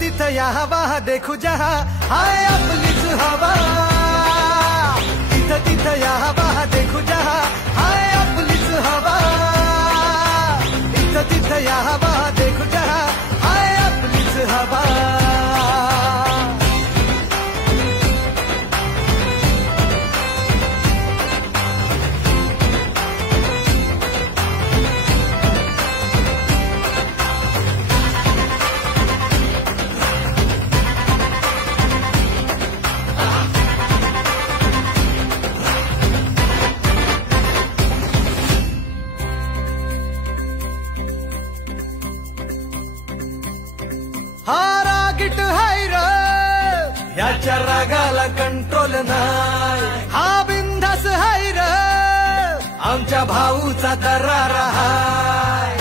तिथं या हवा देखू जहा हाय आपलीच हवा तिथं तिथं या हवा देखू जहा हाय आपलीच हवा तिथं तिथं या हवा देखू जहा हाय आपलीच हवा हा रागीट हाय र याच्या रागाला कंट्रोल नाही हा बिंदास हाय र आमच्या भाऊचा दरार हाय